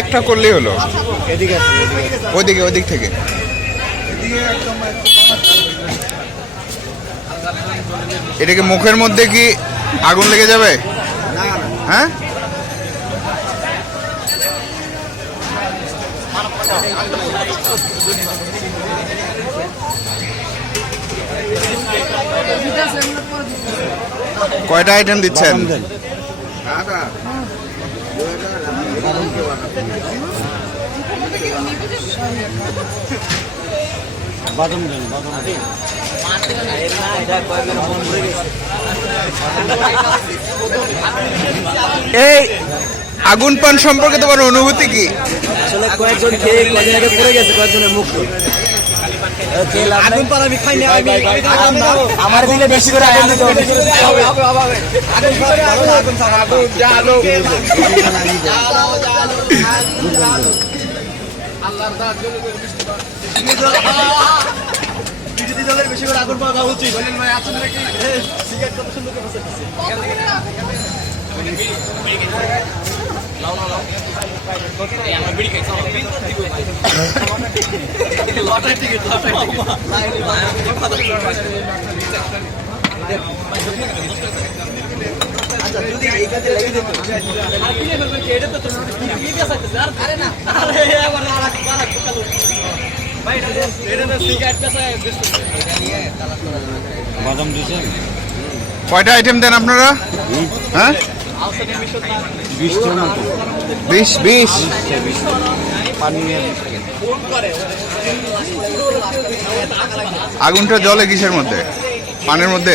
একটা করলেই হলো। ওইদিকে, ওইদিক থেকে। এটাকে মুখের মধ্যে কি আগুন লেগে যাবে? হ্যাঁ? কয়টা আইটেম দিচ্ছেন? এই, আগুন পান সম্পর্কে তোমার অনুভূতি কি? আসলে কয়েকজন খেয়ে কদিন আগে পড়ে গেছে, কয়েকজনের মুখ আমার দিলে বেশি করে আগুন দিতে হবে। বেশি করে আগুন পাওয়া উচিত। কয়টা আইটেম দেন আপনারা? হ্যাঁ? বিশ বিশ। আগুনটা জলে কিসের মধ্যে? পানের মধ্যে?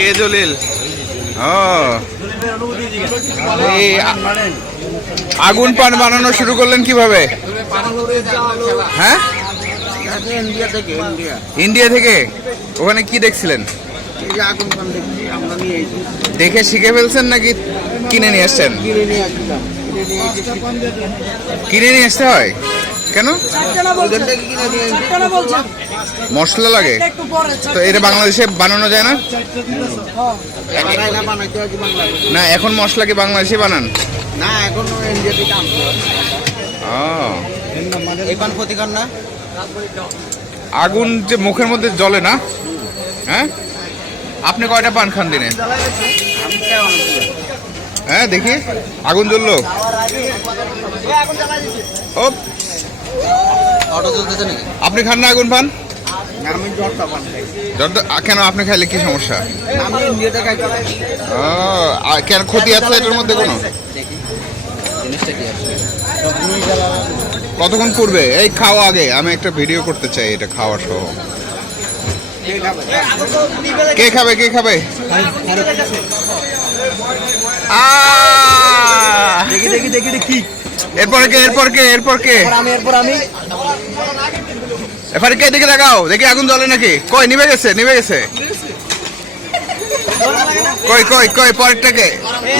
কে জলিল? ও। আগুন পান বানানো শুরু করলেন কীভাবে? হ্যাঁ? ইন্ডিয়া থেকে? ওখানে কি দেখছিলেন? দেখে শিখে ফেলছেন নাকি কিনে নিয়ে আসছেন? কিনে নিয়ে আসছিলাম কিনে নিয়ে আসতে হয়? কেন? মশলা লাগে? তো এটা বাংলাদেশে বানানো যায় না? না এখন মশলা কি বাংলাদেশে বানান? না এখনও না? আগুন যে মুখের মধ্যে জ্বলে না? হ্যাঁ? আপনি কয়টা পান খান দিনে। হ্যাঁ দেখি। আগুন জ্বললো। ও। আপনি খান না আগুন পান? কেন আপনি খাইলে কি সমস্যা? কেন ক্ষতি আছে এটার মধ্যে কোনো? কতক্ষণ পূর্বে? এই খাওয়া আগে, আমি একটা ভিডিও করতে চাই এটা খাওয়া সহ। কে খাবে? কে খাবে! দেখি দেখি দেখি দেখি এরপর কে এরপর কে এরপর কে? আমি এরপর আমি। এবারে কে দিকে দেখাও দেখি আগুন জ্বলে নাকি? কই নিভে গেছে নিভে গেছে। কই কই কই পরেরটা কে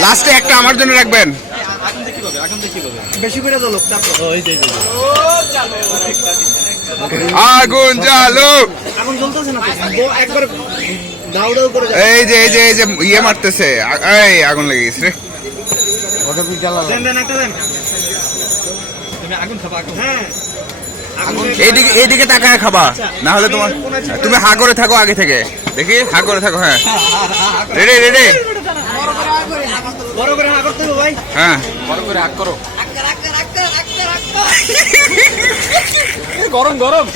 লাস্টে একটা আমার জন্য রাখবেন। বেশি করে আগুন জ্বালো এখন চলতেছে না একবার এই যে এই যে এই যে ইয়ে মারতেছে। এই আগুন লেগে গেছে রে। ওটা বি জ্বালা দেন দেন একটা দেন। তুমি আগুন খাবা আগুন। হ্যাঁ। এইদিকে এইদিকে তাকায় খাবা। না হলে তোমার তুমি হা করে থাকো আগে থেকে। দেখি হা করে থাকো হ্যাঁ। Ready ready. বড় করে হা করতে হবে ভাই। হ্যাঁ। বড় করে হাক করো। গরম গরম।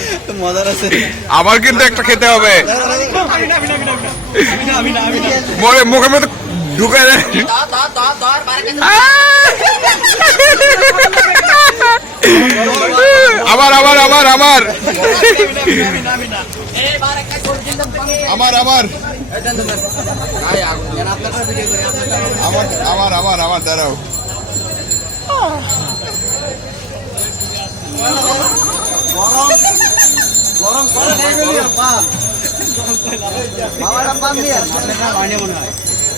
মজার আছে। আবার কিন্তু একটা খেতে হবে। মরে মুখের মতো ঢুকে আবার আবার আবার আবার আমার। আবার আবার আবার আবার দাঁড়াও। গরম গরম পান পান দিয়ে মনে হয়